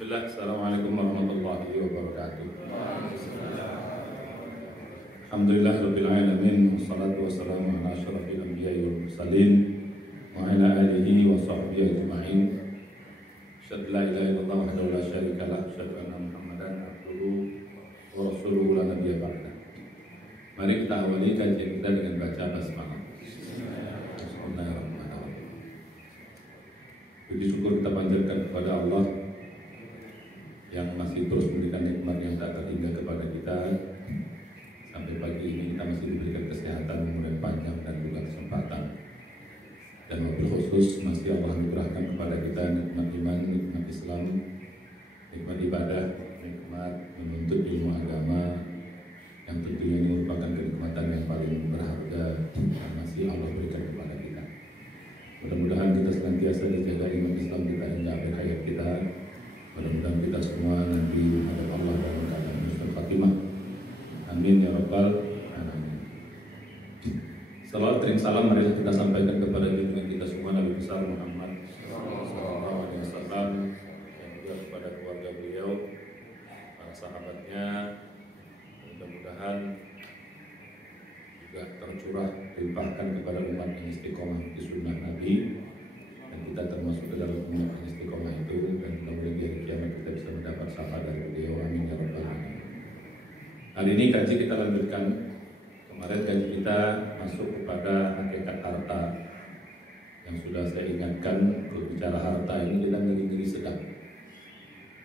Bismillah, Assalamualaikum warahmatullahi wabarakatuh. Alhamdulillah Rabbil Alamin, wassalatu wassalamu ala asyrafil anbiya'i wal mursalin wa ala alihi wa sahbihi ajma'in. Asyhadu an la ilaha illallah wahdahu la syarika lah, asyhadu anna Muhammadan abduhu wa rasuluhu la nabiyya ba'dah. Mari kita awali kajian kita dengan baca basmalah. Bismillahirrahmanirrahim. Puji syukur kita panjatkan kepada Allah yang masih terus memberikan nikmat yang tak terhingga kepada kita. Sampai pagi ini kita masih diberikan kesehatan, umur panjang dan juga kesempatan. Dan mobil khusus masih Allah anugerahkan kepada kita nikmat iman, nikmat Islam, nikmat ibadah, nikmat menuntut ilmu agama, yang tentunya ini merupakan kenikmatan yang paling berharga yang masih Allah berikan kepada kita. Mudah-mudahan kita senantiasa dijaga iman Islam kita hingga akhir hayat kita. Mudah-mudahan kita semua nanti menghadap Allah dalam keadaan husnul khatimah. Amin ya rabbal alamin. Salawat dan salam mari kita sampaikan kepada junjungan kita semua Nabi besar Muhammad sallallahu alaihi wasallam, dan juga kepada keluarga beliau, para sahabatnya. Mudah-mudahan juga tercurah dilimpahkan kepada umat yang istiqomah di sunnah Nabi, dan kita termasuk ke dalam umat yang istiqomah itu, dan mudah-mudahan di hari kiamat kita bisa mendapat syafaat dari beliau. Amin ya rabbal alamin. Hari ini kaji kita lanjutkan. Kemarin kaji kita masuk kepada hakikat harta, yang sudah saya ingatkan. Berbicara harta ini kita ngeri-ngeri sedap,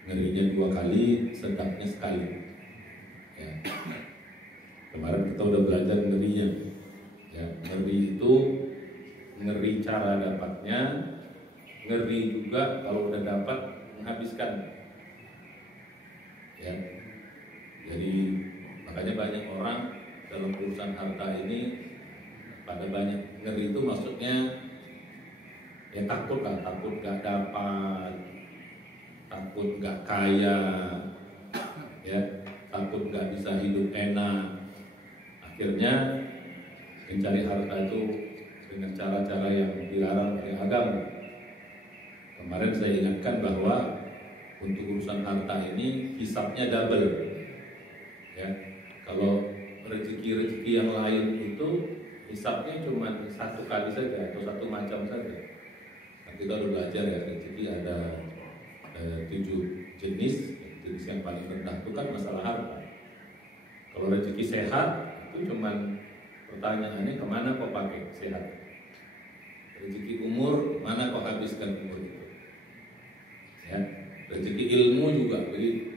ngerinya 2 kali, sedapnya sekali ya. Kemarin kita udah belajar ngerinya ya. Ngeri itu ngeri cara dapatnya, ngeri juga kalau udah dapat menghabiskan ya. Jadi makanya banyak orang dalam urusan harta ini pada banyak ngeri. Itu maksudnya ya takut gak dapat, takut gak kaya ya, takut gak bisa hidup enak. Akhirnya mencari harta itu dengan cara-cara yang dilarang oleh agama. Kemarin saya ingatkan bahwa untuk urusan harta ini hisabnya double ya. Kalau rezeki-rezeki yang lain itu hisabnya cuma 1 kali saja atau 1 macam saja. Nah, kita udah belajar ya, rezeki ada 7 jenis. Jenis yang paling rendah itu kan masalah harta. Kalau rezeki sehat itu cuma pertanyaannya kemana kau pakai sehat. Rezeki umur, mana kau habiskan umur itu ya. Rezeki ilmu juga begitu.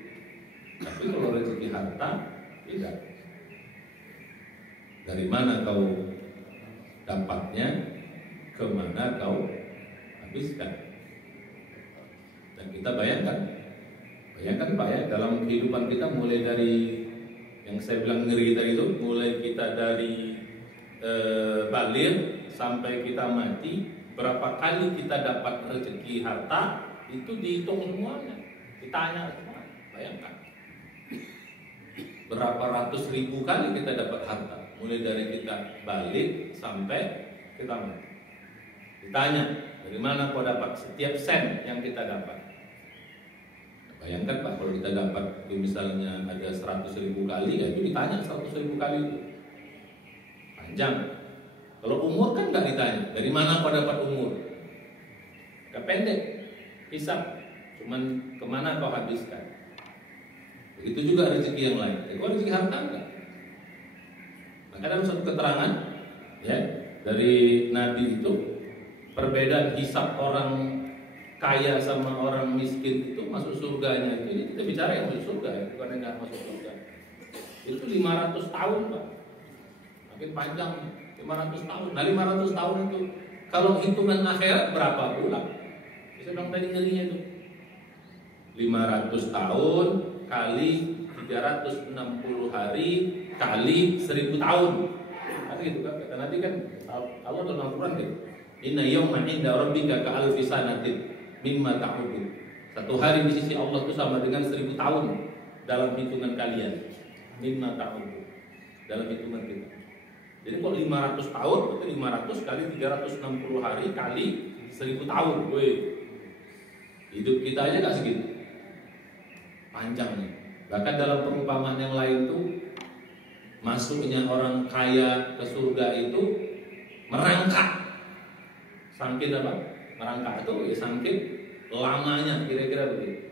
Tapi kalau rezeki harta tidak. Dari mana kau dapatnya, kemana kau habiskan. Dan kita bayangkan Pak ya, dalam kehidupan kita mulai dari yang saya bilang ngeri tadi itu, mulai kita dari baligh sampai kita mati, berapa kali kita dapat rezeki harta itu dihitung semuanya, ditanya semua. Bayangkan berapa ratus ribu kali kita dapat harta, mulai dari kita balik sampai kita mati. Ditanya, dari mana kau dapat setiap sen yang kita dapat? Bayangkan Pak, kalau kita dapat misalnya ada 100.000 kali, ya itu ditanya 100.000 kali itu. Panjang. Kalau umur kan nggak ditanya, dari mana kau dapat umur? Gak pendek, hisab, cuman kemana kau habiskan. Begitu juga rezeki yang lain. Kalau rezeki harta enggak. Maka dalam satu keterangan ya dari Nabi itu, perbedaan hisab orang kaya sama orang miskin itu masuk surganya itu. Ini kita bicara yang masuk surga ya, bukan yang nggak masuk surga. Itu 500 tahun Pak. Makin panjang 500 tahun. Nah 500 tahun itu kalau hitungan akhirat berapa bulan? Saya bilang tadi ngerinya itu 500 tahun kali 360 hari kali 1000 tahun. Kan gitu kan? Kata Nabi kan, Allah dalam Al-Quran gitu, inna yawman inda rabbika ka'alfi sanatin mimma ta'udun. Satu hari di sisi Allah itu sama dengan 1000 tahun dalam hitungan kalian. Mimma ta'udun, dalam hitungan kita. Jadi kalau 500 tahun berarti 500 kali 360 hari kali 1000 tahun. Woi, hidup kita aja gak segitu. panjangnya. Bahkan dalam perumpamaan yang lain tuh, masuknya orang kaya ke surga itu merangkak. Sangkin apa? Merangkak itu ya sangkin lamanya, kira-kira begitu.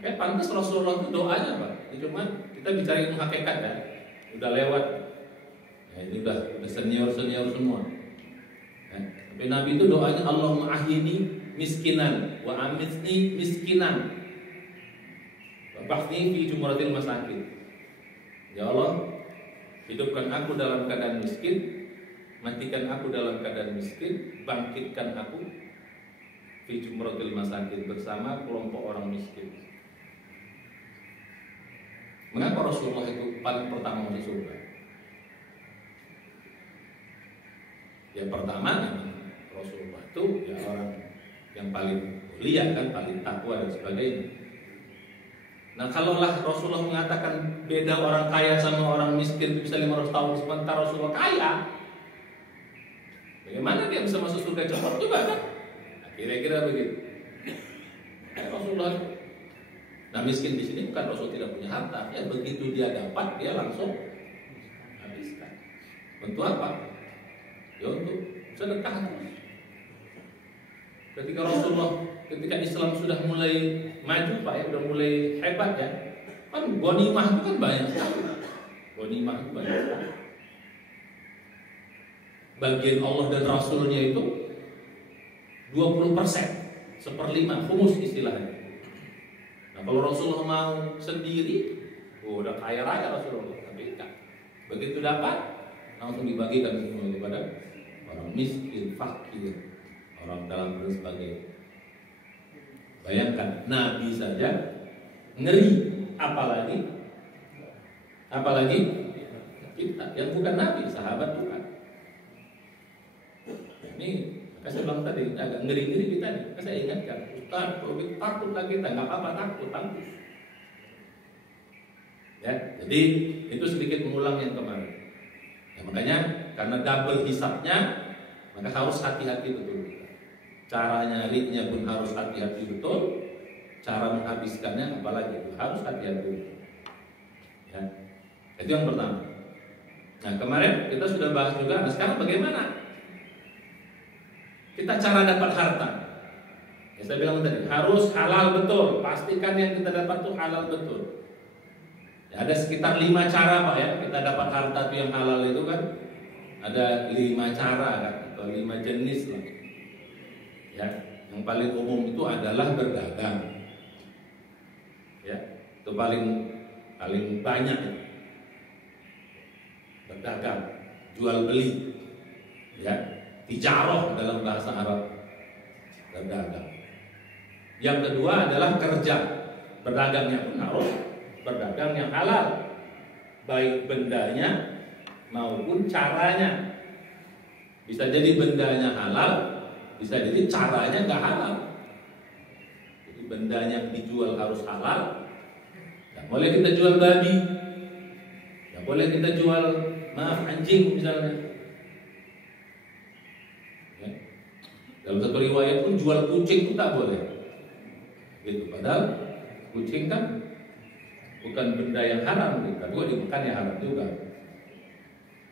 Makanya pantas Rasulullah itu doanya Pak. Cuma kita bicara ilmu hakikat ya, udah lewat. Ya, ini udah senior semua. Ya, tapi Nabi itu doanya Allahumma ahyini miskinan wa amitni miskinan. Bahni fi jumratil masakin. Ya Allah, hidupkan aku dalam keadaan miskin, matikan aku dalam keadaan miskin, bangkitkan aku fi jumratil masakin, bersama kelompok orang miskin. Mengapa Rasulullah itu paling pertama masuk surga? Ya pertama Rasulullah itu ya orang yang paling mulia kan, paling takwa dan sebagainya. Nah kalaulah Rasulullah mengatakan beda orang kaya sama orang miskin bisa 500 tahun sementara Rasulullah kaya, bagaimana dia bisa masuk surga cepat juga kan? Nah, kira-kira begitu. Rasulullah, nah miskin di sini bukan Rasul tidak punya harta, ya begitu dia dapat dia langsung habiskan. Untuk apa? Ya untuk sedekah. Ketika Islam sudah mulai maju Pak ya, sudah mulai hebat ya, kan ghanimah itu kan banyak sekali. Ghanimah itu banyak sekali. Bagian Allah dan Rasulnya itu 20%, 1/5, khumus istilahnya. Nah kalau Rasulullah mau sendiri, udah kaya raya Rasulullah, tapi enggak. Begitu dapat, langsung dibagikan semua kepada orang miskin, fakir, orang dalam dan sebagainya. Bayangkan Nabi saja ngeri, apalagi kita yang bukan Nabi, sahabat Tuhan. Ini maka saya bilang tadi agak ngeri-ngeri kita nih. Maka saya ingatkan, Ustaz, kalau kita takutlah kita, nggak apa-apa takut. Ya, jadi itu sedikit mengulang yang kemarin. Ya, makanya karena double hisabnya, maka harus hati-hati betul. Cara nyarinya pun harus hati-hati betul. Cara menghabiskannya apalagi harus hati-hati. Ya, itu yang pertama. Nah kemarin kita sudah bahas juga. Nah sekarang bagaimana kita cara dapat harta? Ya, saya bilang tadi harus halal betul. Pastikan yang kita dapat tuh halal betul. Ya, ada sekitar 5 cara Pak ya kita dapat harta tuh yang halal itu kan. Ada 5 cara kan, atau 5 jenis lah. Ya, yang paling umum itu adalah berdagang. Ya, itu paling banyak ya. Berdagang, jual beli. Ya, tijarah dalam bahasa Arab. Berdagang. Yang kedua adalah kerja. Berdagangnya pun harus berdagang yang halal, baik bendanya maupun caranya. Bisa jadi bendanya halal, bisa jadi caranya nggak halal. Jadi bendanya yang dijual harus halal. Nggak boleh kita jual babi, nggak boleh kita jual anjing misalnya. Ya. Dalam satu riwayat pun jual kucing itu tak boleh. Gitu. Padahal kucing kan bukan benda yang haram, kedua dimakan yang haram juga.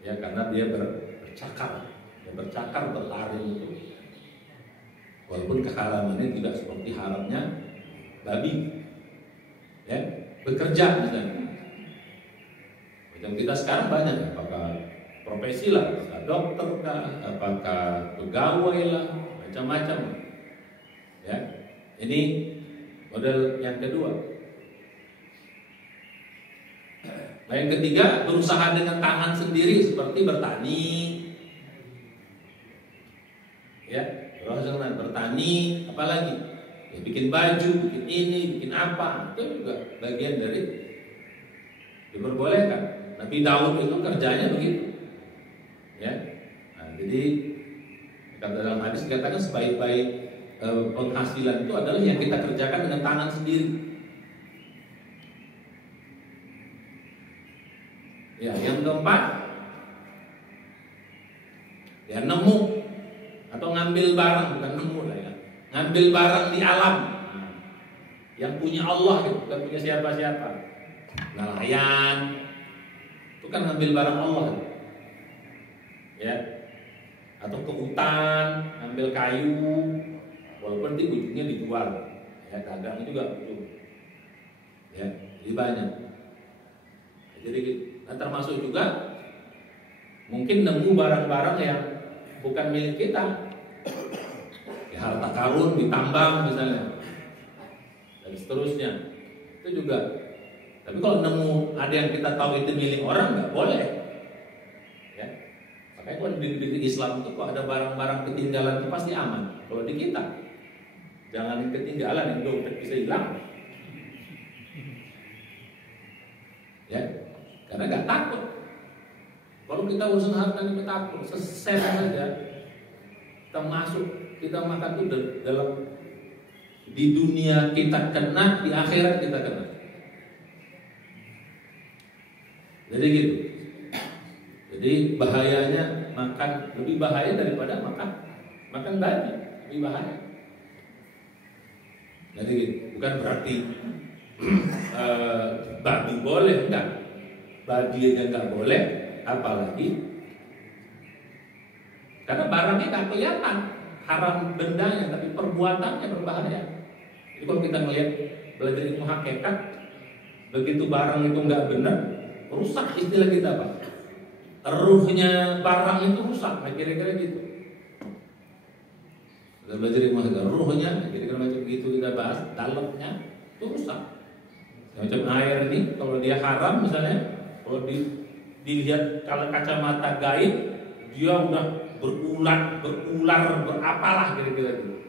Ya karena dia bercakar, berlari itu. Walaupun keharamannya tidak seperti haramnya babi. Ya, bekerja misalnya. Macam kita sekarang banyak, apakah profesi lah, apakah dokter kah, apakah pegawai lah, macam-macam. Ya, ini model yang kedua. Nah yang ketiga, berusaha dengan tangan sendiri seperti bertani. Ya, berusaha bertani, apalagi ya, bikin baju, bikin ini, bikin apa, itu juga bagian dari diperbolehkan. Nabi Daud itu kerjanya begitu. Ya, nah, jadi kata dalam hadis dikatakan sebaik-baik penghasilan itu adalah yang kita kerjakan dengan tangan sendiri. Ya, yang keempat, ya nemu atau ngambil barang, bukan nemu lah ya, ngambil barang di alam. yang punya Allah gitu, bukan punya siapa-siapa. Nelayan itu kan ngambil barang Allah gitu. Ya, atau ke hutan ngambil kayu, walaupun di ujungnya dijual, ya dagang juga betul. Ya, jadi banyak. Jadi termasuk juga mungkin nemu barang-barang yang bukan milik kita, ya, harta karun ditambang misalnya, dan seterusnya. Itu juga. Tapi kalau nemu ada yang kita tahu itu milik orang, nggak boleh. Ya, makanya kalau di Islam itu kalau ada barang-barang ketinggalan itu pasti aman. Kalau di kita, jangan ketinggalan, yang dompet bisa hilang. Ya, karena nggak takut. Kalau kita urusan harta kita takut, sesen saja. Kita masuk, kita makan itu dalam di dunia kita kena, di akhirat kita kena. Jadi gitu. Jadi bahayanya makan lebih bahaya daripada makan babi, lebih bahaya. Jadi gitu. Bukan berarti babi boleh, enggak. Babi aja enggak boleh, apalagi karena barangnya enggak kelihatan, haram bendanya, tapi perbuatannya berbahaya. Jadi kalau kita melihat belajar ilmu hakikat, begitu barang itu enggak benar, rusak istilah kita Pak. Ruhnya barang itu rusak, kira-kira gitu. Kita belajar ilmu hakikat, ruhnya kira-kira macam gitu kita bahas, dalamnya itu rusak. Macam air ini, kalau dia haram misalnya, kalau dilihat kalau kacamata gaib, dia udah berular, berapalah kira-kira gitu.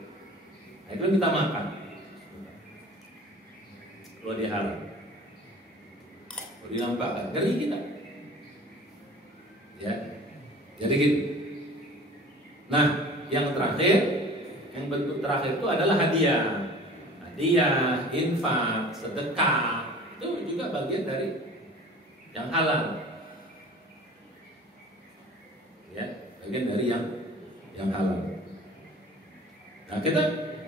Nah, itu kita makan. Kalau dia haram, kalau dinampakkan, ngeri kita. Ya, jadi gitu. Nah, yang terakhir, yang bentuk terakhir itu adalah hadiah. Hadiah, infak, sedekah, itu juga bagian dari yang halal. Ya, bagian dari yang halal. Nah, kita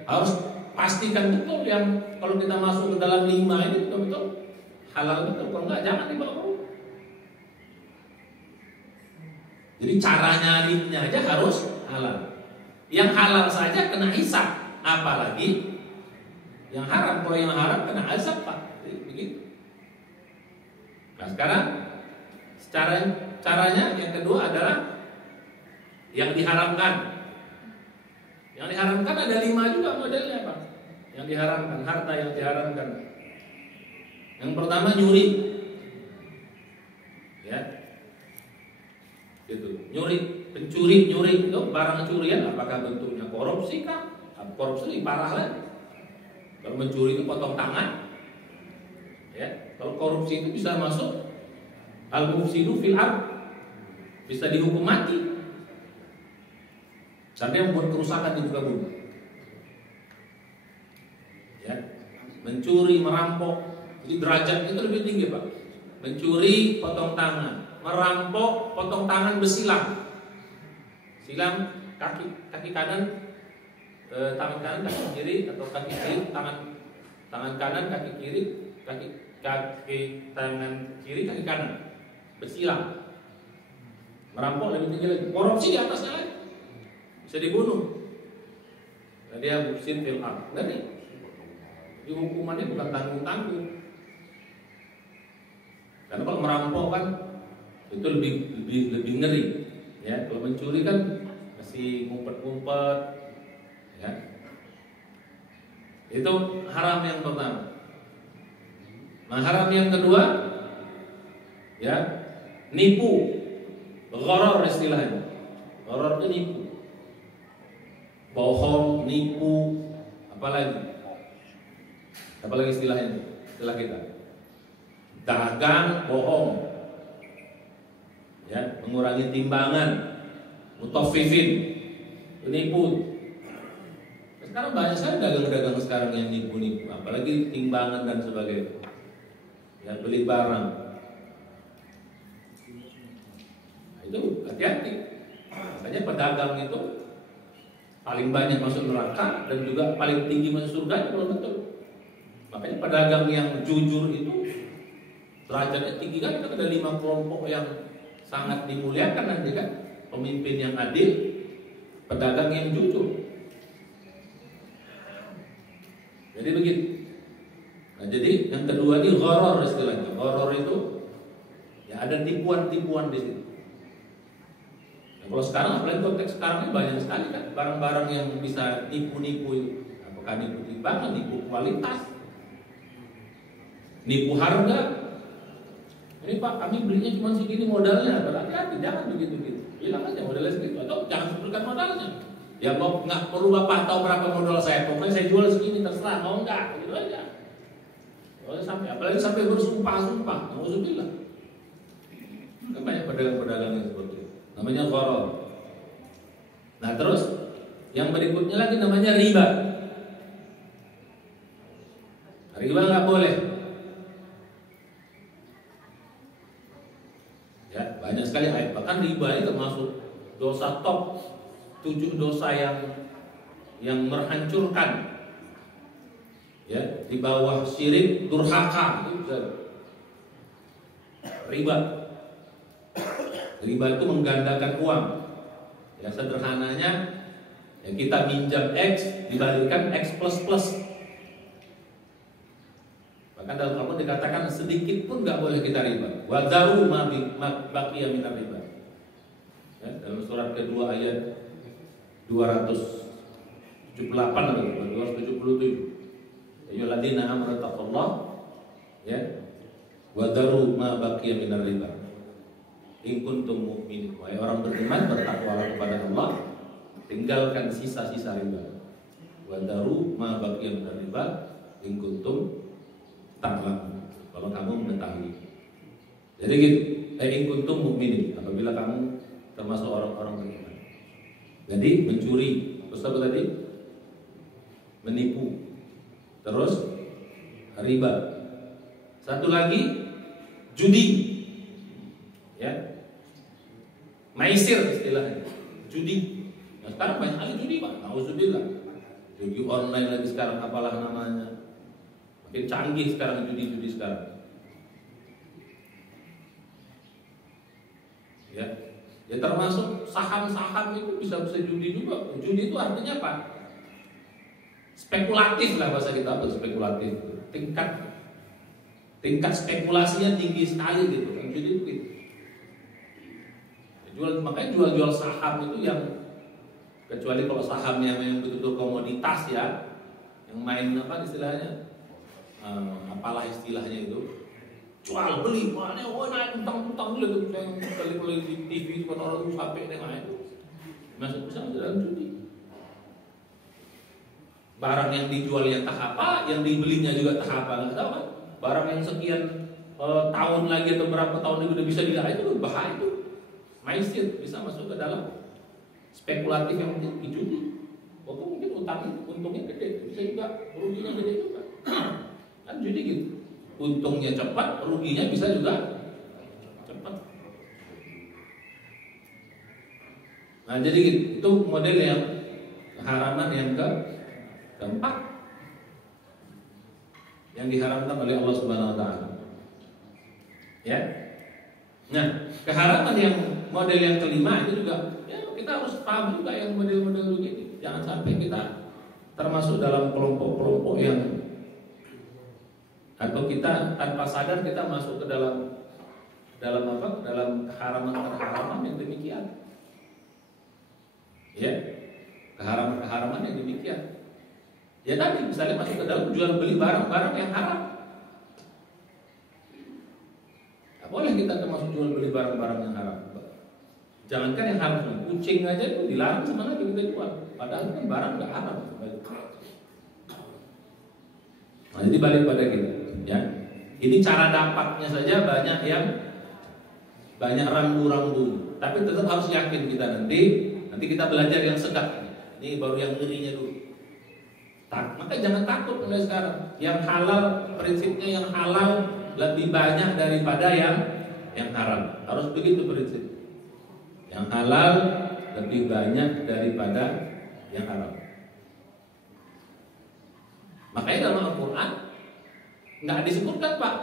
harus pastikan betul yang kalau kita masuk ke dalam 5 ini betul-betul halal betul. Kalau enggak, jangan dibawa. Jadi cara nyarinya aja harus halal. Yang halal saja kena hisab, apalagi yang haram. Kalau yang haram kena azab Pak. Jadi, begitu. Nah sekarang caranya yang kedua adalah yang diharamkan. Yang diharamkan ada 5 juga modelnya Pak. Yang diharamkan, harta yang diharamkan. Yang pertama nyuri. Ya. Gitu. Nyuri, pencuri, nyuri itu barang curian, apakah bentuknya korupsi kah? Korupsi lebih parah lagi. Kalau mencuri itu potong tangan. Ya, kalau korupsi itu bisa masuk al-mufsidu fil ard, bisa dihukum mati. Sampai membuat kerusakan di muka bumi. Ya, mencuri, merampok, jadi derajatnya itu lebih tinggi Pak. Mencuri, potong tangan. Merampok, potong tangan, bersilang. Silang kaki kanan, tangan kanan, kaki kiri, atau kaki kiri, tangan kanan, kaki kiri, kaki tangan kiri, kaki kanan, bersilang. Merampok lebih tinggi lagi. Korupsi di atasnya lagi, bisa dibunuh. Nah, dia mufsid fil ard. Jadi hukumannya bukan tanggung-tanggung. Karena kalau merampok kan itu lebih ngeri. Ya, kalau mencuri kan masih ngumpet-ngumpet. Ya. Itu haram yang pertama. Nah, haram yang kedua, ya, nipu, gharar istilahnya. Gharar itu nipu, bohong, nipu, apalagi istilahnya, istilah kita. Dagang, bohong. Ya, mengurangi timbangan, mutaffifin, penipu. Sekarang banyak sekali dagang-dagang sekarang yang nipu-nipu, apalagi timbangan dan sebagainya. Ya, beli barang. Nah, itu hati-hati. Makanya pedagang itu paling banyak masuk neraka dan juga paling tinggi masuk surga itu belum betul. Makanya pedagang yang jujur itu derajatnya tinggi kan, ada 5 kelompok yang sangat dimuliakan nanti kan. Pemimpin yang adil, pedagang yang jujur. Jadi begitu. Nah, jadi yang kedua ini gharar istilahnya. Gharar itu ya ada tipuan-tipuan di situ. Nah, kalau sekarang, apalagi konteks sekarang ini banyak sekali kan barang-barang yang bisa nipu-nipu itu. Apakah nipu timbangan, nipu kualitas, nipu harga. Ini Pak, kami belinya cuma segini modalnya. Berhati-hati, jangan begitu-gitu. Bilang aja modalnya segitu, atau jangan sebutkan modalnya. Ya mau nggak perlu Bapak tahu berapa modal saya, pokoknya saya jual segini terserah, mau nggak, gitu aja. Kalau sampai, apalagi sampai bersumpah-sumpah, mau bilang. Kan banyak pedagang-pedagang yang seperti itu. Namanya gharar. Nah terus, yang berikutnya lagi namanya riba. Riba nggak boleh. Ya, banyak sekali ayat. Bahkan riba itu termasuk dosa top 7 dosa yang menghancurkan. Ya, di bawah syirik, durhaka itu bisa. Riba. Riba itu menggandakan uang. Ya sederhananya, ya kita minjam X dibalikan X plus. Bahkan dalam Al-Quran dikatakan sedikit pun nggak boleh kita riba. Wadharu ma baqiya minar riba. Ya, dalam surat kedua ayat 278 atau 277. Ayyuhalladzina amanu taqullaha ya wadharu ma baqiya minar riba. In kuntum mu'minin. Wahai orang beriman, bertakwalah kepada Allah, tinggalkan sisa-sisa riba. Wadharu ma baqiya minar riba in kuntum ta'lamun. Kalau kamu mengetahui. Jadi gitu. In kuntum mu'minin, apabila kamu termasuk orang-orang beriman. Jadi mencuri, terus apa tadi? Menipu. Terus riba. Satu lagi judi. Ya. Maisir istilahnya. Judi. Nah, sekarang banyak kali judi, Pak. Nauzubillah. Judi online lagi sekarang, apalah namanya. Makin canggih sekarang judi-judi sekarang. Ya. Ya termasuk saham-saham itu bisa judi juga. Judi itu artinya apa? Spekulatif lah bahasa kita, apa spekulatif. Tingkat spekulasinya tinggi sekali gitu. Judi itu gitu. Makanya jual-jual saham itu yang, kecuali kalau sahamnya memang betul-betul komoditas ya, yang main apa istilahnya, apalah istilahnya itu, jual beli, mana naik utang dulu, kali di TV kan orang itu sampai dengan itu masuk bisa dalam judi. Barang yang dijual yang tak apa, yang dibelinya juga tak apa, nggak tahu kan? Barang yang sekian tahun lagi atau berapa tahun lagi udah bisa dilihat, itu bahaya itu. Maisir bisa masuk ke dalam spekulatif yang judi. Waktu mungkin untungnya gede, bisa juga ruginya gede juga. Kan judi gitu. Untungnya cepat, ruginya bisa juga cepat. Nah jadi gitu, itu model yang haraman yang keempat yang diharamkan oleh Allah Subhanahu Wa Taala. Ya. Nah keharaman yang model yang kelima itu juga, ya kita harus paham juga yang model-model begini. Jangan sampai kita termasuk dalam kelompok-kelompok yang, atau kita tanpa sadar kita masuk ke dalam apa? Dalam keharaman yang demikian. Ya, keharaman yang demikian. Ya tadi misalnya masuk ke dalam jual beli barang-barang yang haram. Tidak boleh kita termasuk jual beli barang-barang yang haram. Jangankan yang haram, kucing aja itu dilarang sama lagi kita jual. Padahal kan barang nggak haram. Nah jadi balik pada kita. Ya, ini cara dapatnya saja banyak rambu-rambu. Tapi tetap harus yakin kita nanti kita belajar yang sedap. Ini baru yang ngerinya dulu. Maka jangan takut mulai sekarang. Yang halal, prinsipnya yang halal lebih banyak daripada yang haram. Harus begitu prinsip. Yang halal lebih banyak daripada yang haram. Makanya dalam Al-Quran Nggak disebutkan Pak,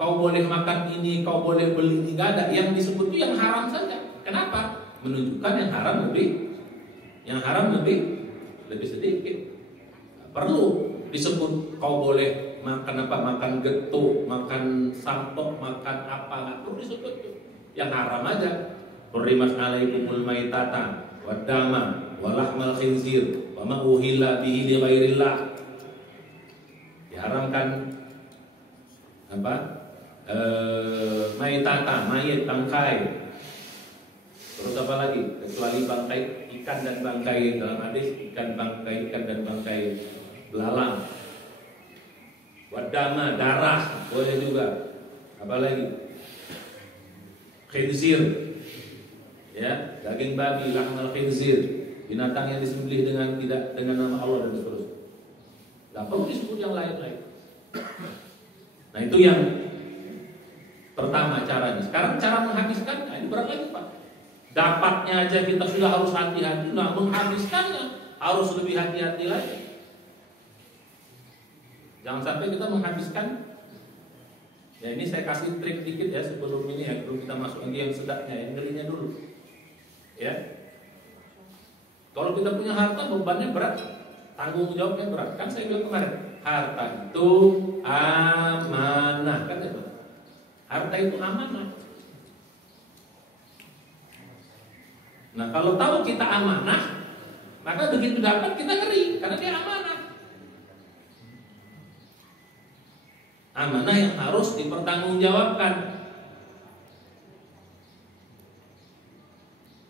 kau boleh makan ini, kau boleh beli ini, nggak ada. Yang disebut itu yang haram saja. Kenapa? Menunjukkan yang haram lebih sedikit. Perlu disebut kau boleh makan apa, makan getuk, makan sampok, makan apa, nggak perlu disebut itu. Yang haram aja. Hurrimat alaikumul maitata waddama walahmal khinzir wa ma uhilla bihi li ghairillah. Diharamkan apa? Maitata, mayit, bangkai. Terus apa lagi? Kecuali bangkai ikan dan bangkai, dalam hadis ikan dan bangkai belalang. Wadama, darah boleh juga. Apa lagi? Khinzir, ya, daging babi, lahmal khinzir, binatang yang disembelih tidak dengan nama Allah dan seterusnya. Gak perlu disebut yang lain-lain. Nah itu yang pertama caranya. Sekarang cara menghabiskan, nah ini berat lagi Pak. Dapatnya aja kita sudah harus hati-hati, nah menghabiskannya harus lebih hati-hati lagi. Jangan sampai kita menghabiskan. Ya ini saya kasih trik dikit ya sebelum ini ya, sebelum kita masuk lagi yang sedapnya, yang ngerinya dulu. Ya, kalau kita punya harta bebannya berat, tanggung jawabnya berat. Kan saya bilang kemarin, harta itu amanah, kan itu. Harta itu amanah. Nah kalau tahu kita amanah, maka begitu dapat kita ngeri, karena dia amanah. Amanah yang harus dipertanggungjawabkan.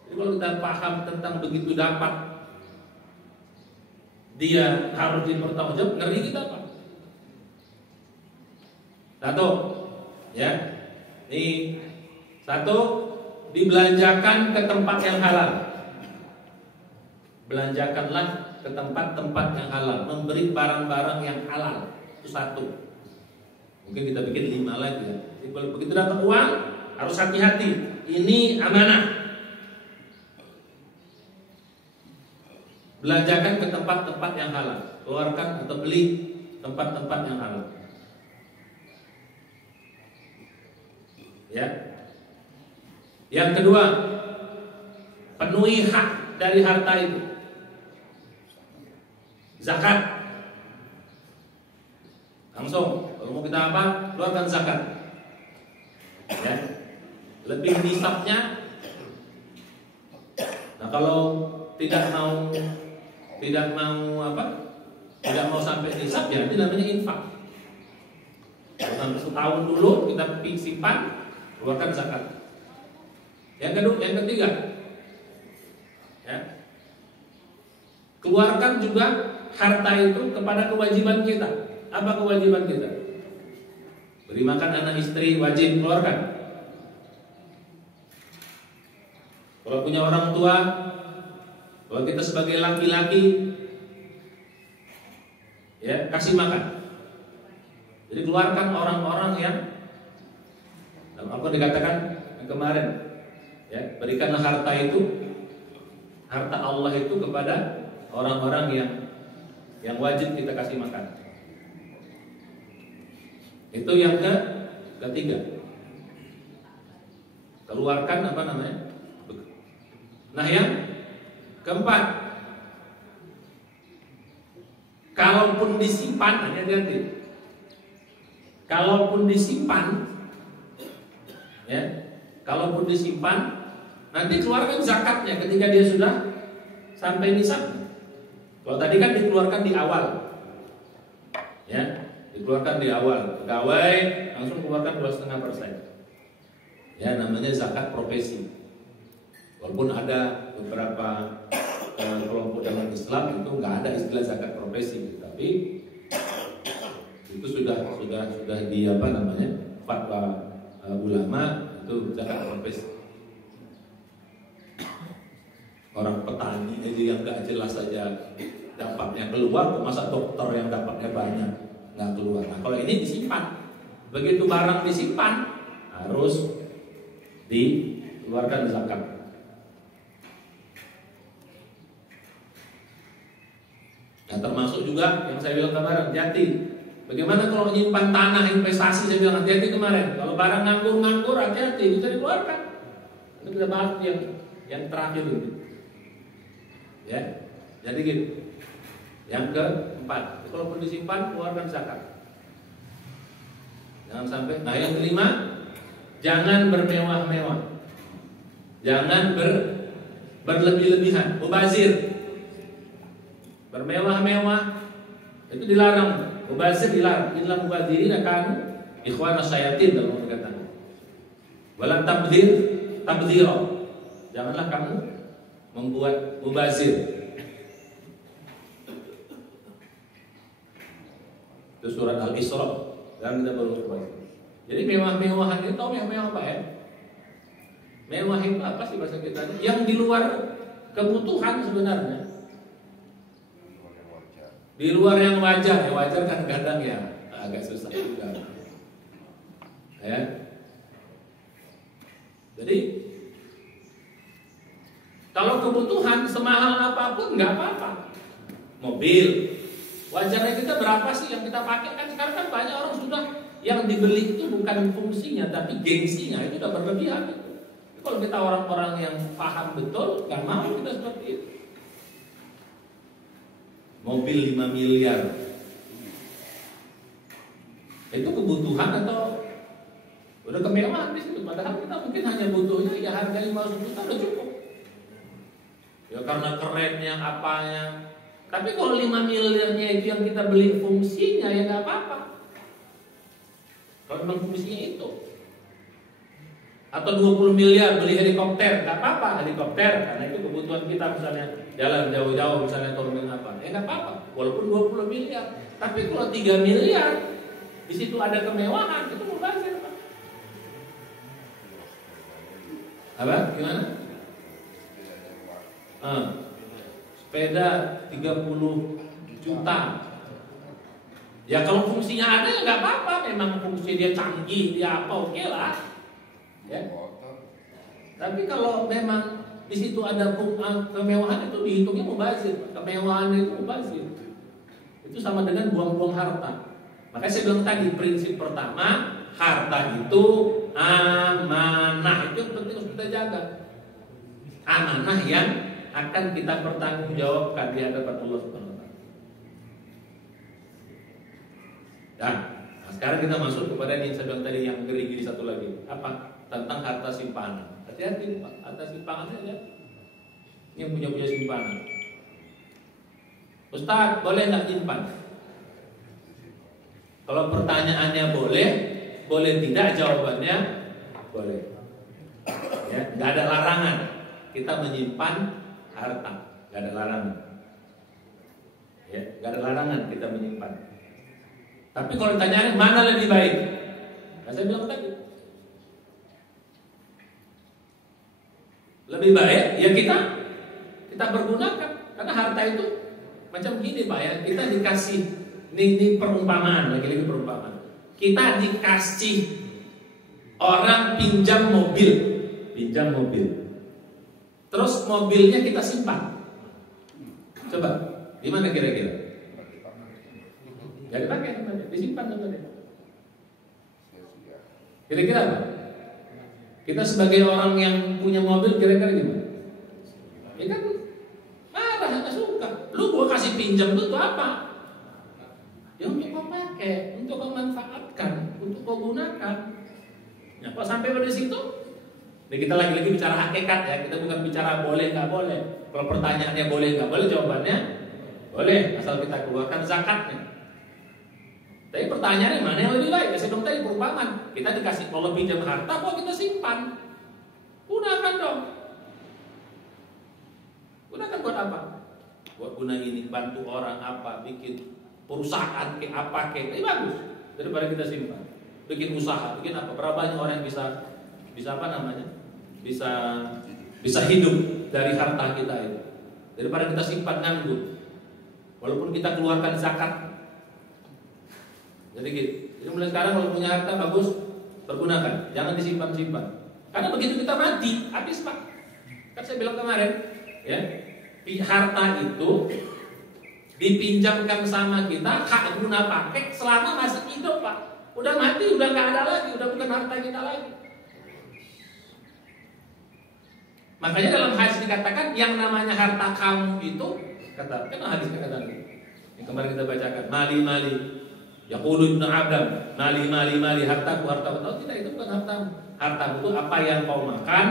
Jadi kalau kita paham tentang begitu dapat dia harus dipertanggungjawabkan, ngeri kita Pak. Satu, ya, ini satu, dibelanjakan ke tempat yang halal. Belanjakanlah ke tempat-tempat yang halal, memberi barang-barang yang halal. Itu satu. Mungkin kita bikin 5 lagi ya. Jadi kalau begitu dapat uang harus hati-hati. Ini amanah. Belanjakan ke tempat-tempat yang halal. Keluarkan atau beli tempat-tempat yang halal. Ya. Yang kedua, penuhi hak dari harta itu. Zakat. Langsung, kalau mau kita apa, keluarkan zakat. Ya. Lebih nisabnya. Nah kalau tidak mau sampai nisab ya, ini namanya infak. Sampai setahun dulu kita simpan, keluarkan zakat. Yang ketiga, ya, keluarkan juga harta itu kepada kewajiban kita. Apa kewajiban kita? Beri makan anak istri, wajib keluarkan. Kalau punya orang tua, kalau kita sebagai laki-laki, ya kasih makan. Jadi keluarkan orang-orang yang dalam Al-Quran dikatakan yang kemarin, ya berikanlah harta itu, harta Allah itu kepada orang-orang yang wajib kita kasih makan. Itu yang ketiga. Keluarkan apa namanya? Nah yang keempat, kalaupun disimpan, hati-hati. Kalaupun disimpan, ya, kalaupun disimpan, nanti keluarkan zakatnya ketika dia sudah sampai nisab. Kalau tadi kan dikeluarkan di awal, ya, dikeluarkan di awal. Pegawai langsung keluarkan 2,5%. Ya, namanya zakat profesi. Walaupun ada beberapa kelompok dalam Islam itu nggak ada istilah zakat profesi, tapi itu sudah di apa namanya fatwa ulama itu zakat profesi. Orang petani aja yang nggak jelas saja dapatnya keluar, masa dokter yang dapatnya banyak nggak keluar. Nah kalau ini disimpan, begitu barang disimpan harus dikeluarkan zakat. Nah termasuk juga yang saya bilang kemarin, hati Bagaimana kalau menyimpan tanah investasi? Saya bilang hati-hati kemarin. Kalau barang nganggur hati-hati, bisa dikeluarkan. Itu kita bahas yang terakhir itu. Ya, jadi gitu. Yang keempat, kalau perlu disimpan, keluarkan zakat. Jangan sampai. Nah, yang kelima, jangan bermewah-mewah. Jangan berlebih-lebihan, mubazir. Bermewah-mewah itu dilarang. Mubazir dilarang. Inilah mubazirin akan ikhwana syayatin dalam perkataan. Wala tabdzira. Janganlah kamu membuat mubazir. Itu surat Al-Isra. Dan kita baru mubazir. Jadi mewah-mewahan itu tahu mewah apa ya? Mewah itu apa sih bahasa kita? Yang di luar kebutuhan sebenarnya. Di luar yang wajar, ya wajar kan kadang ya agak susah juga. Ya. Jadi kalau kebutuhan semahal apapun nggak apa-apa. Mobil, wajarnya kita berapa sih yang kita pakai? Kan sekarang kan banyak orang sudah yang dibeli itu bukan fungsinya tapi gengsinya, itu udah berlebihan. Kalau kita orang-orang yang paham betul, nggak mau kita seperti itu. Mobil 5 miliar itu kebutuhan atau udah kemewahan di situ? Padahal kita mungkin hanya butuhnya ya harga 500 juta udah cukup. Ya karena kerennya apanya. Tapi kalau 5 miliarnya itu yang kita beli fungsinya ya nggak apa-apa. Kalau memang fungsinya itu. Atau 20 miliar beli helikopter, nggak apa-apa helikopter karena itu kebutuhan kita, misalnya jalan jauh-jauh misalnya turunin apa, nggak apa-apa walaupun 20 miliar. Tapi kalau 3 miliar di situ ada kemewahan, itu mubazir Pak. Apa? Gimana? Sepeda 30 juta. Ya kalau fungsinya ada ya nggak apa-apa, memang fungsi dia canggih, dia apa oke lah. Ya. Tapi kalau memang di situ ada kemewahan itu dihitungnya mubazir. Kemewahan itu mubazir. Itu sama dengan buang-buang harta. Makanya saya bilang tadi prinsip pertama, harta itu amanah. Itu yang penting harus kita jaga. Amanah yang akan kita pertanggungjawabkan di hadapan Allah Subhanahu wa taala. Nah, sekarang kita masuk kepada yang saya bilang tadi yang geri-geri satu lagi. Apa? Tentang harta simpanan. Hati-hati Pak, harta simpanan ya. Yang punya simpanan. Ustaz, boleh nggak simpan? Kalau pertanyaannya boleh tidak, jawabannya boleh. Ya, nggak ada larangan kita menyimpan harta, nggak ada larangan. Ya, nggak ada larangan kita menyimpan. Tapi kalau ditanya mana lebih baik, nah, saya bilang tadi. Lebih baik ya kita pergunakan, karena harta itu macam gini Pak ya, kita dikasih ini perumpamaan, lagi-lagi perumpamaan. Kita dikasih orang pinjam mobil. Terus mobilnya kita simpan. Coba, di mana kira-kira? Gak dipakai, disimpan sebenarnya. Kira-kira apa? Kita sebagai orang yang punya mobil kira-kira gimana? Ya kan marah, nggak suka. Lu gua kasih pinjam lu tuh apa? Ya untuk kau pakai, untuk kau manfaatkan, untuk kau gunakan. Ya kalau sampai pada situ, nah kita lagi-lagi bicara hakikat ya. Kita bukan bicara boleh nggak boleh. Kalau pertanyaannya boleh nggak boleh, jawabannya boleh asal kita keluarkan zakatnya. Tapi pertanyaannya mana yang lebih baik? Saya bilang tadi perumpamaan. Kita dikasih kalau pinjam harta, kok kita simpan? Gunakan dong. Gunakan buat apa? Buat guna ini, bantu orang apa, bikin perusahaan ke apa ke, ini bagus daripada kita simpan. Bikin usaha, bikin apa? Berapa banyak orang yang bisa apa namanya? Bisa hidup dari harta kita itu. Daripada kita simpan nganggur. Walaupun kita keluarkan zakat. Jadi gitu. Jadi mulai sekarang kalau punya harta bagus, pergunakan, jangan disimpan-simpan. Karena begitu kita mati, habis Pak. Kan saya bilang kemarin, ya, harta itu dipinjamkan sama kita, hak guna pakai selama masih hidup, Pak. Udah mati, udah nggak ada lagi, udah bukan harta kita lagi. Makanya dalam hadis dikatakan yang namanya harta kamu itu, katakan hadis kata yang kemarin kita bacakan, mali, yaqulu ibnu Adam, mali, hartaku. Oh tidak, itu bukan hartamu. Hartamu itu apa yang kau makan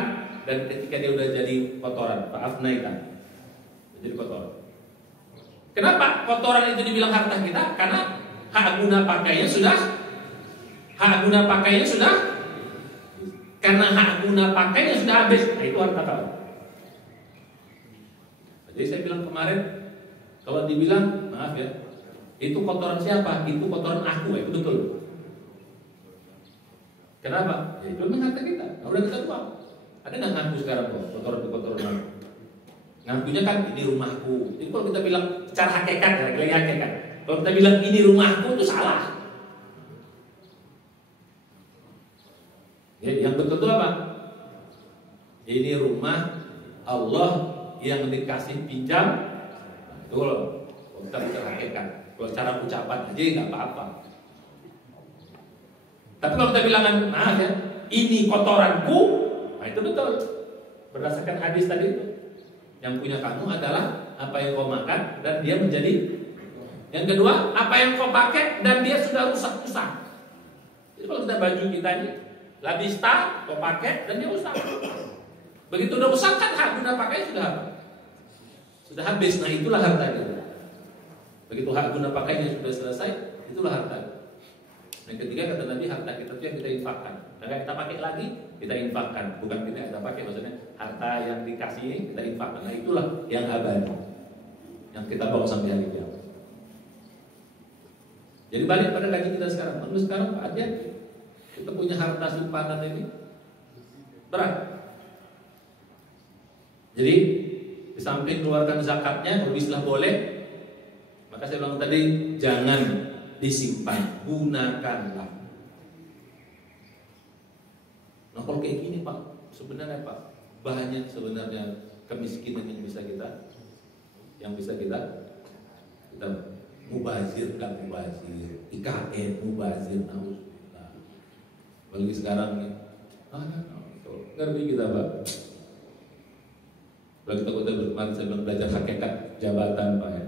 dan ketika dia udah jadi kotoran, fa'afnaitan, jadi kotoran. Kenapa kotoran itu dibilang harta kita? Karena hak guna pakainya sudah, karena hak guna pakainya sudah habis. Nah, itu harta kamu. Jadi saya bilang kemarin, kalau dibilang maaf ya, itu kotoran siapa? Itu kotoran aku, itu betul. Kenapa? Ya itu memang harta kita. Nah, udah kita buang. Ada nggak ngaku sekarang kok kotoran itu kotoran aku? Ngakunya kan ini rumahku. Jadi kalau kita bilang secara hakikat, kalau kita bilang ini rumahku itu salah. Ya, yang betul itu apa? Ini rumah Allah yang dikasih pinjam. Nah, itu kalau kita bicara hakikat. Kalau cara ucapan aja nggak apa-apa. Tapi kalau kita bilang maaf ya, ini kotoranku, nah itu betul. Berdasarkan hadis tadi itu. Yang punya kamu adalah apa yang kau makan dan dia menjadi. Yang kedua, apa yang kau pakai dan dia sudah rusak. Jadi kalau kita baju kita ini labista, kau pakai dan dia rusak. Begitu udah rusak kan hak guna pakai sudah habis. Nah itulah harta kita. Begitu hak guna pakainya sudah selesai, itulah harta. Yang ketiga kata Nabi, harta kita itu yang kita infakkan. Nah, kita pakai lagi, kita infakkan. Bukan kita pakai, maksudnya harta yang dikasih ini kita infakkan. Nah itulah yang abadi, yang kita bawa sampai hari kiamat. Jadi balik pada gaji kita sekarang. Menurut sekarang Pak Adian, kita punya harta simpanan ini berat. Jadi di samping keluarkan zakatnya, habislah boleh. Maka saya bilang tadi, jangan disimpan, gunakanlah. Nah kalau kayak gini Pak, sebenarnya Pak, banyak sebenarnya kemiskinan yang bisa kita mubazir, IKN mubazir, nah, apalagi sekarang nih, ngerti kita Pak. Kalau kita kemarin saya bilang belajar hakikat jabatan Pak ya.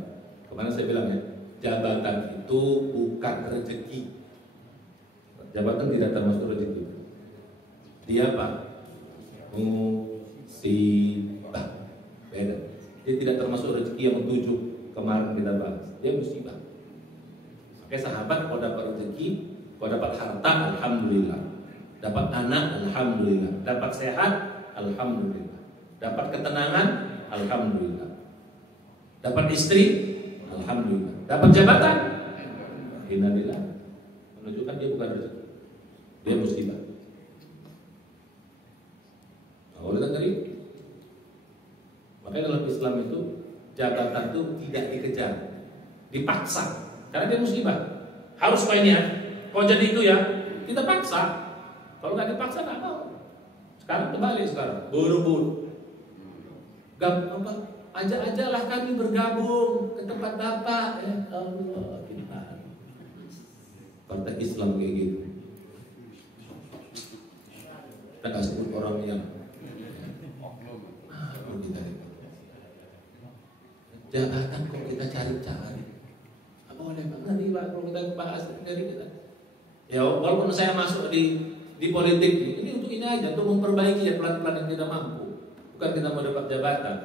Kemarin saya bilang ya, jabatan itu bukan rezeki. Jabatan tidak termasuk rezeki. Dia apa? Musibah. Beda. Dia tidak termasuk rezeki yang tujuh kemarin kita bahas. Dia musibah. Makanya sahabat kalau dapat rezeki, kalau dapat harta, alhamdulillah. Dapat anak, alhamdulillah. Dapat sehat, alhamdulillah. Dapat ketenangan, alhamdulillah. Dapat istri, alhamdulillah. Dapat jabatan, innalillah. Menunjukkan dia bukan rezeki, dia musibah. Nah, oleh karena itu, makanya dalam Islam itu jabatan itu tidak dikejar, dipaksa, karena dia musibah. Harus mainnya, kau jadi itu ya, kita paksa. Kalau nggak dipaksa nggak mau. Sekarang kembali buru-buru. Ajak-ajaklah kami bergabung ke tempat Bapak. Allah, gimana? Partai Islam kayak gitu. Kita nggak sebut orang yang kita jabatan kok kita cari-cari. Apa boleh banget nih Pak kalau kita bahas dari kita? Ya walaupun saya masuk di politik ini untuk ini aja, untuk memperbaiki ya pelan-pelan yang tidak mampu. Bukan kita mau dapat jabatan.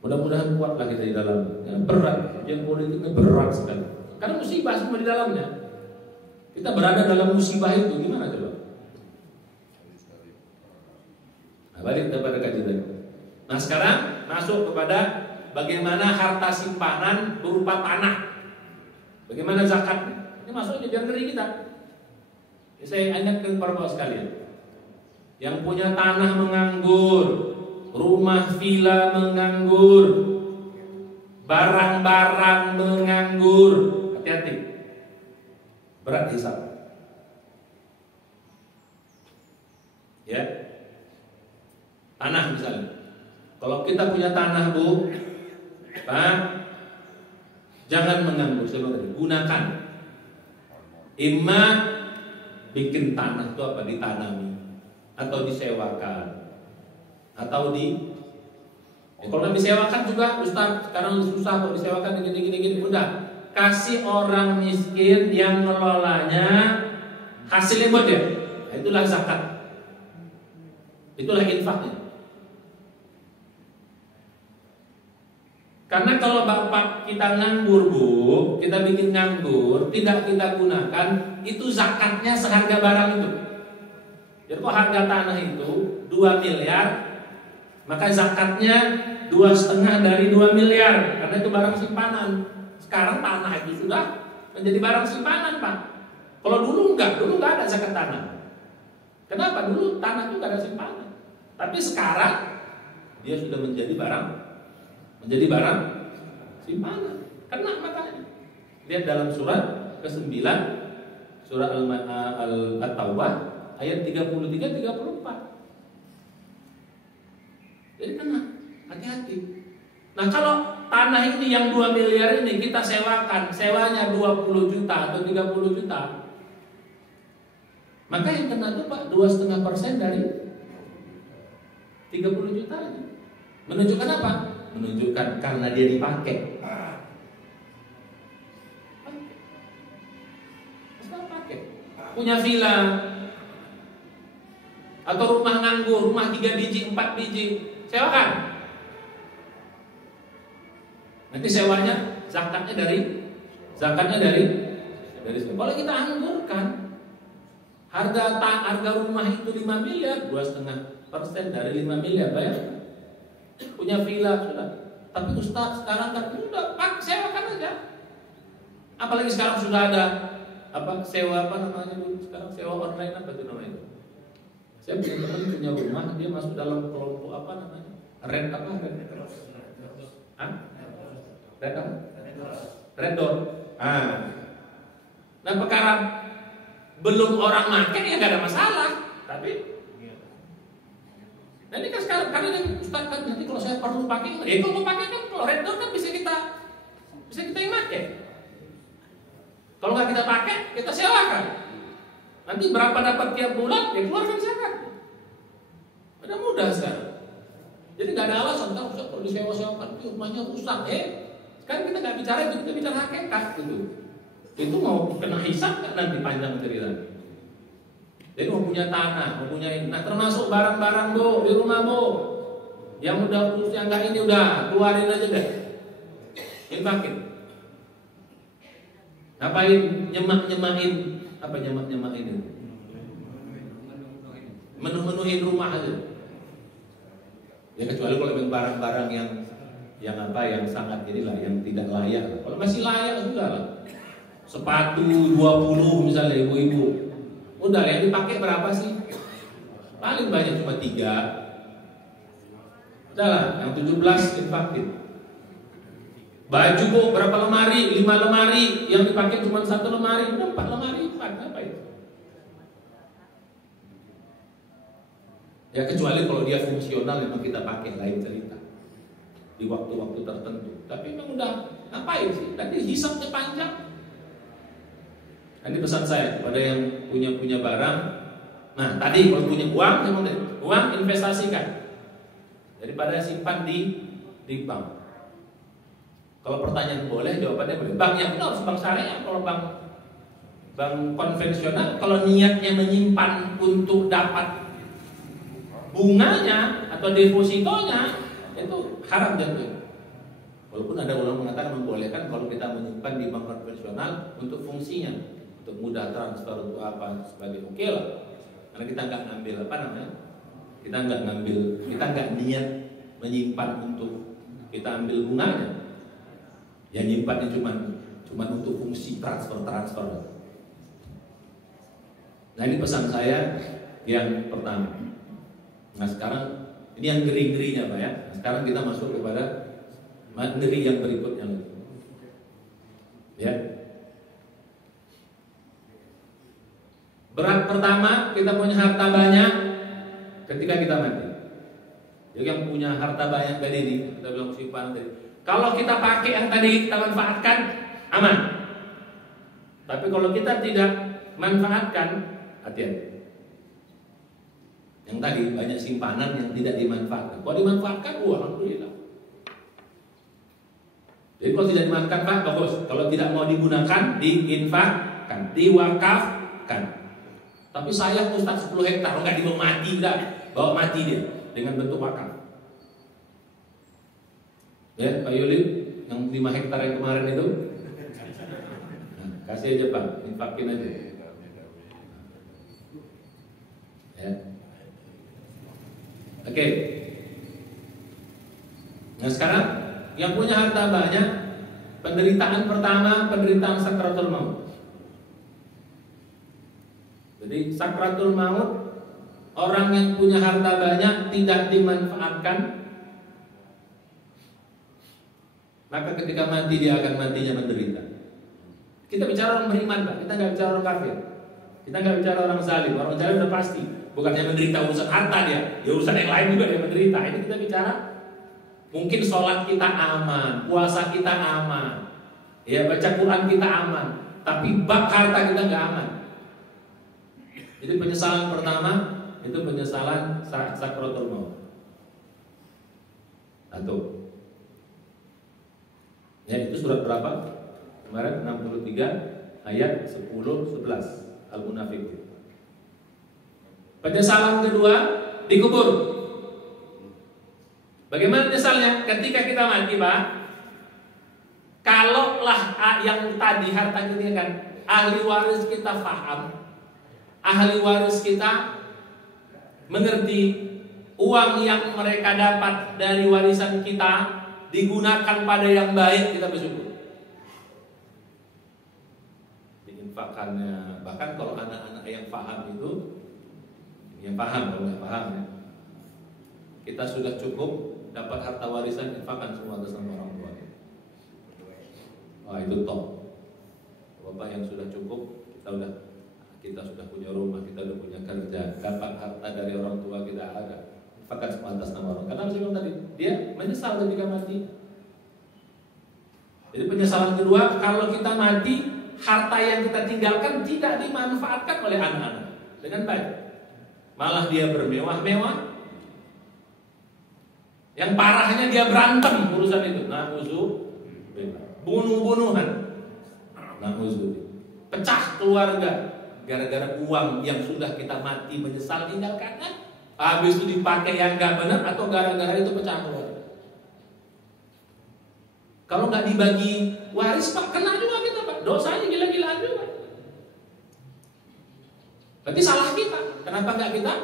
Mudah-mudahan kuatlah kita di dalamnya. Ya, berat, ujian politiknya berat sekali. Karena musibah semua di dalamnya. Kita berada dalam musibah itu gimana coba? Nah, balik kepada kajian. Nah sekarang masuk kepada bagaimana harta simpanan berupa tanah. Bagaimana zakatnya? Ini masuknya biar ngeri kita. Ini saya ingatkan para bapak sekalian. Yang punya tanah menganggur, rumah villa menganggur, barang-barang menganggur, hati-hati, berat hisab. Ya, tanah misalnya. Kalau kita punya tanah Bu, Pak, jangan menganggur, gunakan. Imma bikin tanah itu apa, ditanami atau disewakan atau kalau nggak disewakan juga, Ustaz sekarang susah kok disewakan gini. Udah, kasih orang miskin yang ngelolanya, hasilnya buat dia. Itulah zakat. Itulah infaknya. Karena kalau bapak kita nganggur, Bu, kita bikin nganggur, tidak kita gunakan, itu zakatnya seharga barang itu. Jadi kalau harga tanah itu 2 miliar, maka zakatnya 2,5 dari 2 miliar, karena itu barang simpanan. Sekarang tanah itu sudah menjadi barang simpanan, Pak. Kalau dulu enggak ada zakat tanah. Kenapa? Dulu tanah itu enggak ada simpanan. Tapi sekarang dia sudah menjadi barang simpanan. Kena makanya. Lihat dalam surat ke-9, surah At-Taubah ayat 33-34. Jadi kena, hati-hati. Nah, kalau tanah ini yang 2 miliar ini kita sewakan, sewanya 20 juta atau 30 juta, maka yang kena itu Pak 2,5% dari 30 juta ini. Menunjukkan apa? Menunjukkan karena dia dipakai. Punya villa atau rumah nganggur, rumah 3 biji, 4 biji, sewakan. Nanti sewanya zakatnya dari kalau kita anggurkan harga rumah itu 5 miliar, 2,5% dari 5 miliar bayar. Punya villa sudah. Tapi Ustaz sekarang kan udah sewakan aja. Apalagi sekarang sudah ada sewa sekarang sewa online apa itu namanya? Saya punya teman punya rumah, dia masuk dalam kelompok Red door. Nah, perkara belum orang makan ya nggak ada masalah. Tapi nanti kan sekarang karena Ustaz kan nanti kalau saya perlu pakai, kalau pakai kan kalau red door kan bisa kita yang pakai. Kalau nggak kita pakai, kita sewakan. Nanti berapa dapat tiap bulan, ya keluarkan zakat. Udah mudah sekarang. Jadi nggak ada alasan kalau disewa-sewakan, rumahnya rusak. Sekarang kita nggak bicara itu, kita bicara hakikat gitu. Itu mau kena hisab kan nanti panjang cerita. Jadi mau punya tanah, mau punya ini. Nah, termasuk barang-barang Bu di rumah Bu, yang udah putus, yang nggak ini udah keluarin aja deh. Infakin. Ngapain nyemak-nyemain? Apa nyemak-nyemain itu? Menuhin rumah aja. Ya kecuali kalau barang-barang yang sangat inilah, yang tidak layak. Kalau masih layak sudah lah. Sepatu 20 misalnya ibu-ibu. Udah yang dipakai berapa sih? Paling banyak cuma 3. Udah lah, yang 17 dipakai. Baju Bu berapa lemari? 5 lemari, yang dipakai cuma 1 lemari, udah 4 lemari, apa itu? Ya kecuali kalau dia fungsional memang kita pakai, lain cerita. Di waktu-waktu tertentu. Tapi memang udah ngapain sih? Tadi hisabnya panjang. Ini pesan saya kepada yang punya barang. Nah tadi kalau punya uang investasikan daripada simpan di bank. Kalau pertanyaan boleh, jawabannya boleh. Bank yang benar harus bank syariah. Kalau bank konvensional, kalau niatnya menyimpan untuk dapat bunganya atau depositonya, itu haram jatuh. Walaupun ada ulama mengatakan membolehkan kalau kita menyimpan di bank konvensional untuk fungsinya, untuk mudah transfer untuk apa sebagai oke lah. Karena kita nggak ngambil kita nggak niat menyimpan untuk kita ambil bunganya. Yang nyimpannya cuma untuk fungsi transfer. Nah ini pesan saya yang pertama. Nah sekarang ini yang ngeri-ngerinya Pak ya. Nah, sekarang kita masuk kepada ngeri yang berikutnya lagi. Ya. Berat pertama kita punya harta banyak ketika kita mati. Jadi yang punya harta banyak tadi ini kita bilang simpanan tadi. Kalau kita pakai yang tadi kita manfaatkan, aman. Tapi kalau kita tidak manfaatkan, hati-hati. Yang tadi banyak simpanan yang tidak dimanfaatkan. Kalau dimanfaatkan, alhamdulillah. Jadi kalau tidak dimanfaatkan, bagus. Kalau tidak mau digunakan, diinfakkan, diwakafkan. Tapi sayang Ustaz 10 hektar, enggak dibawa mati, enggak. Bawa mati dia dengan bentuk wakaf. Ya, Pak Yuli, yang 5 hektar yang kemarin itu, nah, kasih aja Pak, infakin aja. Ya. Oke. Nah sekarang yang punya harta banyak, penderitaan pertama, penderitaan sakratul maut. Jadi sakratul maut, orang yang punya harta banyak tidak dimanfaatkan, maka ketika mati dia akan matinya menderita. Kita bicara orang beriman Pak, kita nggak bicara orang kafir. Kita nggak bicara orang zalim. Orang zalim udah pasti, bukannya menderita urusan harta dia, ya urusan yang lain juga dia menderita. Ini kita bicara mungkin sholat kita aman, puasa kita aman, ya baca Quran kita aman, tapi bab harta kita nggak aman. Jadi penyesalan pertama itu penyesalan sakratul maut. Satu. Ya itu surat berapa? Kemarin 63 ayat 10-11 Al-Munafiqun. Penyesalan kedua dikubur. Bagaimana penyesalnya? Ketika kita mati Pak, kalaulah yang tadi harta kita kan ahli waris kita paham, ahli waris kita mengerti uang yang mereka dapat dari warisan kita digunakan pada yang baik, kita bersyukur. Diinfakkannya, bahkan kalau anak-anak yang paham itu, yang paham, kalau nggak paham ya, kita sudah cukup dapat harta warisan, infakkan semua atas nama orang tua. Wah itu top. Bapak yang sudah cukup, kita sudah punya rumah, kita sudah punya kerja, dapat harta dari orang tua kita ada, infakkan semua atas nama orang. Karena saya bilang tadi, dia menyesal ketika mati. Jadi penyesalan kedua, kalau kita mati, harta yang kita tinggalkan tidak dimanfaatkan oleh anak-anak dengan baik. Malah dia bermewah-mewah. Yang parahnya dia berantem urusan itu. Bunuh-bunuhan. Pecah keluarga gara-gara uang yang sudah kita mati menyesal tinggalkannya. Habis itu dipakai yang gak benar atau gara-gara itu pecah keluarga. Kalau nggak dibagi waris Pak, kena juga kita Pak. Dosanya gila-gilaan juga. Berarti salah kita. Kenapa nggak kita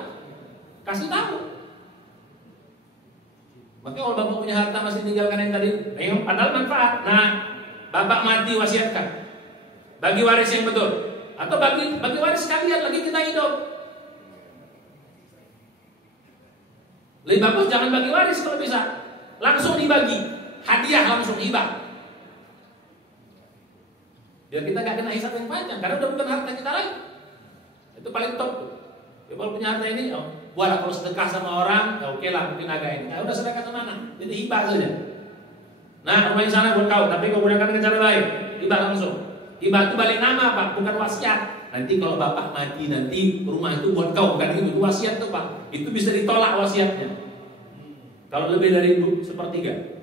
kasih tahu? Makanya kalau Bapak punya harta masih tinggalkan yang tadi, padahal manfaat. Nah, Bapak mati wasiatkan. Bagi waris yang betul. Atau bagi waris sekalian lagi kita hidup. Lebih bagus jangan bagi waris kalau bisa. Langsung dibagi. Hadiah langsung hibah. Biar kita gak kena hisab yang panjang. Karena udah bukan harta kita lagi. Itu paling top tuh. Ya, kalau punya harta ini, buatlah kalau sedekah sama orang, ya oke lah mungkin agak ini. Ya udah sedekah kemana? Jadi hibah saja. Nah, rumah yang sana buat kau, tapi kau gunakan dengan cara baik. Hibah langsung. Hibah itu balik nama Pak, bukan wasiat. Nanti kalau Bapak mati nanti rumah itu buat kau, bukan itu wasiat tuh Pak. Itu bisa ditolak wasiatnya. Kalau lebih dari sepertiga.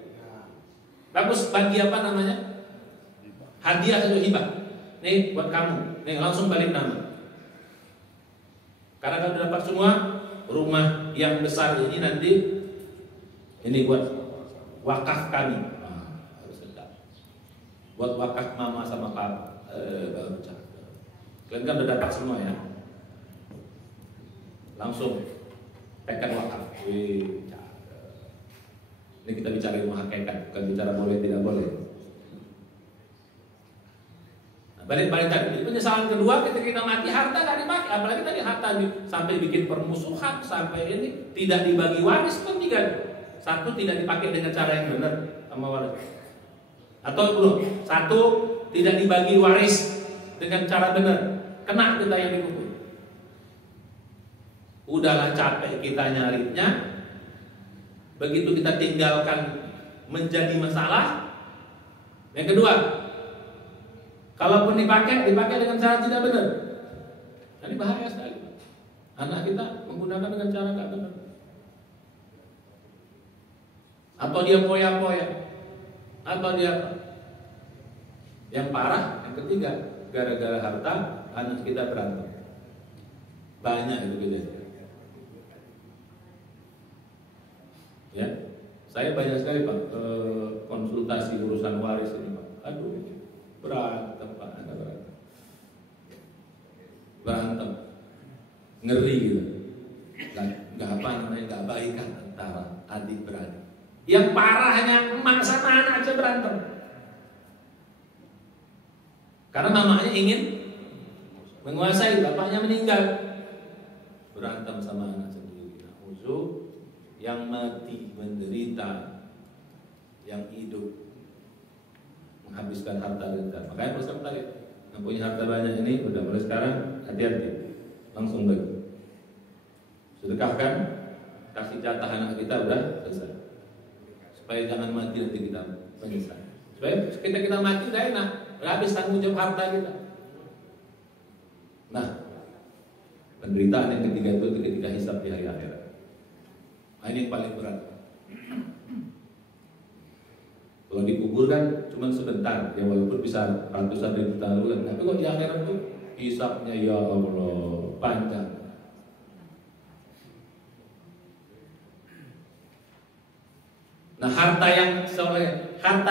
Bagus, bagi apa namanya? Hadiah atau hibah. Nih buat kamu. Nih langsung balik nama. Karena kalau dapat semua rumah yang besar ini nanti ini buat wakaf kami. Harus sedap. Buat wakaf mama sama papa. Baru cakep. Kalian kan udah dapat semua ya. Langsung tekan wakaf. Ini kita bicara ilmu hakikat, bukan bicara boleh tidak boleh. Nah, balik tadi, penyesalan kedua ketika kita mati harta nggak dipakai, apalagi tadi harta sampai bikin permusuhan, sampai ini tidak dibagi waris pun tiga. Satu tidak dipakai dengan cara yang benar sama waris. Atau belum, satu tidak dibagi waris dengan cara benar, kena kita yang dikubur. Udahlah capek kita nyarinya. Begitu kita tinggalkan menjadi masalah. Yang kedua, kalaupun dipakai dengan cara tidak benar. Ini bahaya sekali. Anak kita menggunakan dengan cara tidak benar. Atau dia poya-poya, atau dia apa? Yang parah, yang ketiga, gara-gara harta anak kita berantem. Banyak itu kejadian. Ya, saya banyak sekali Pak konsultasi urusan waris ini Pak. Aduh, berantem Pak, ada berantem, ngeri gitu. Gak apa namanya, gak baikan antara adik beradik. Yang parahnya emak sama anak aja berantem. Karena mamanya ingin menguasai, bapaknya meninggal. Berantem sama anak sendiri. Yang mati menderita, yang hidup menghabiskan harta kita. Makanya Ustaz tadi, yang punya harta banyak ini udah mulai sekarang hati-hati, langsung bagi. Sedekahkan, kasih jatah anak kita udah selesai. Supaya jangan mati nanti kita menyesal. Supaya kita mati gak enak, habis tanggung jawab harta kita. Nah, penderitaan yang ketiga itu ketika hisab di hari akhirat. Ini yang paling berat. Kalau dikubur kan cuma sebentar, ya walaupun bisa ratusan ribu tahun. Tapi kalau di akhirat itu hisabnya ya Allah panjang. Nah, harta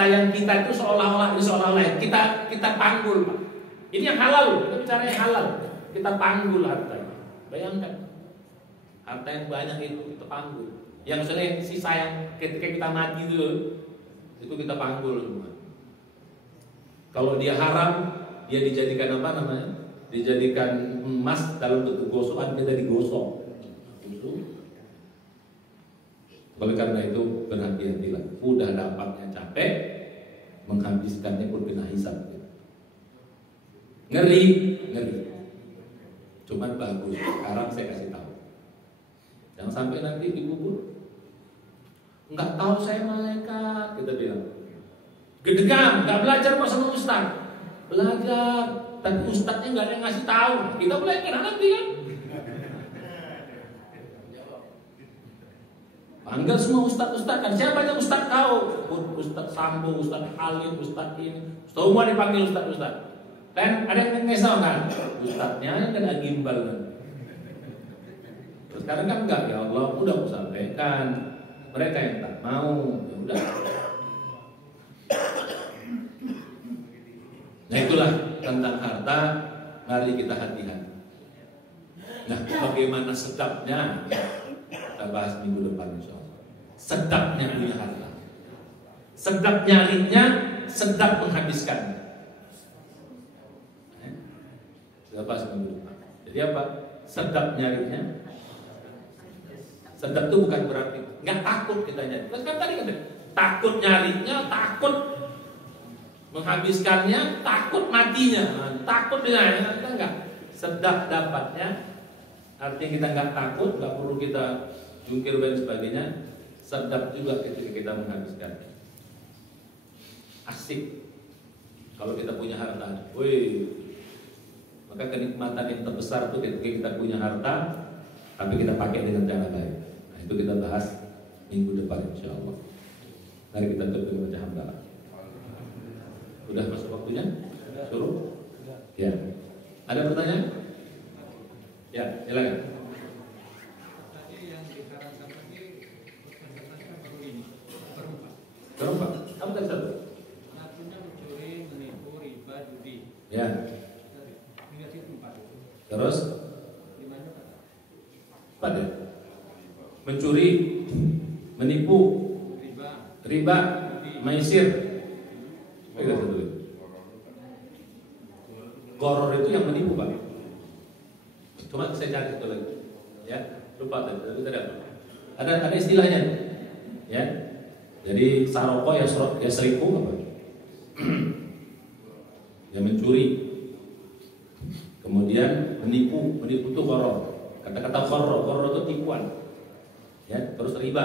yang kita itu seolah-olah kita panggul, Pak. Ini yang halal, kita bicara yang halal. Kita panggul harta. Bayangkan, harta yang banyak itu kita panggul. Yang sisa yang ketika kita mati itu kita panggul semua. Kalau dia haram, dia dijadikan apa namanya? Dijadikan emas dalam bentuk gosokan, kita digosok. Oleh karena itu berhati-hatilah. Udah dapatnya capek, menghabiskannya pun kena hisab. Ngeri. Cuman bagus. Sekarang saya kasih tahu. Jangan sampai nanti dikubur. Enggak tahu saya malaikat, kita bilang. Gedegam, enggak belajar kok sama ustaz. Belajar, tapi ustaznya enggak ada yang ngasih tahu. Kita belajar nanti kan. Panggil semua ustaz-ustaz kan. Siapa aja ustaz kau? Ustaz Sambo, ustaz Halim, ustaz ini. Semua dipanggil ustaz-ustaz. Dan ada yang ngesau kan? Ustaznya yang kena gimbal kan. Terus sekarang kan enggak, ya Allah udah aku sampaikan. Mereka yang tak mau, ya udah. Nah itulah tentang harta. Mari kita hati-hati. Nah bagaimana sedapnya? Kita bahas minggu depan insyaallah. Sedapnya punya harta. Sedap nyarinya, sedap menghabiskannya. Kita bahas minggu depan. Jadi apa? Sedap nyarinya. Sedap itu bukan berarti nggak takut kita nyari. Terus kan tadi kan takut nyarinya, takut menghabiskannya, takut matinya, takut dengannya, kita enggak. Sedap dapatnya, artinya kita nggak takut, nggak perlu kita jungkir dan sebagainya. Sedap juga ketika kita menghabiskannya. Asik kalau kita punya harta. Wih, maka kenikmatan yang terbesar itu ketika kita punya harta, tapi kita pakai dengan cara baik. Nah, itu kita bahas minggu depan insyaallah. Mari kita tutup baca hamdalah. Udah masuk waktunya? Suruh? Ya. Ada pertanyaan? Ya, silakan. Tadi yang disarankan tadi Berapa? Kamu tadi satu? Satunya mencuri, menipu, riba, judi. Ya. Hingga situ Pak. Terus? Gimana Pak? Pada mencuri, menipu, riba, maisir. Goror itu yang menipu Pak. Cuma saya cari itu lagi. Ya, lupa tadi apa? Ada istilahnya. Ya. Jadi saroko ya seribu apa? Ya mencuri. Kemudian menipu itu goror. Kata-kata goror itu tipuan. Ya, terus riba.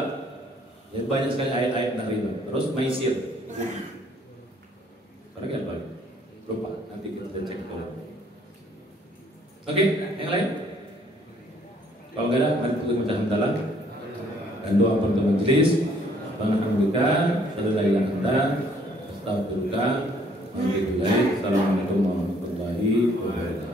Ya, banyak sekali ayat-ayat tentang riba. Terus maisir. Pernah nggak Pak? Lupa. Nanti kita cek dulu. Oke, yang lain? Kalau nggak ada, mari kita baca hamdalah dan doa penutup majelis. Alhamdulillah, sallallahu alaihi wasallam. Astagfirullah. Assalamualaikum warahmatullahi wabarakatuh.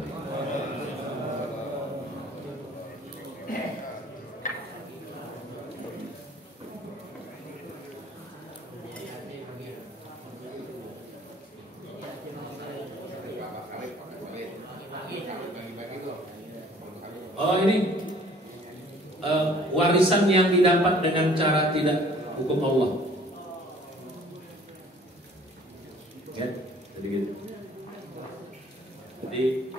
Oh ini warisan yang didapat dengan cara tidak hukum Allah. Ya, jadi gitu. Jadi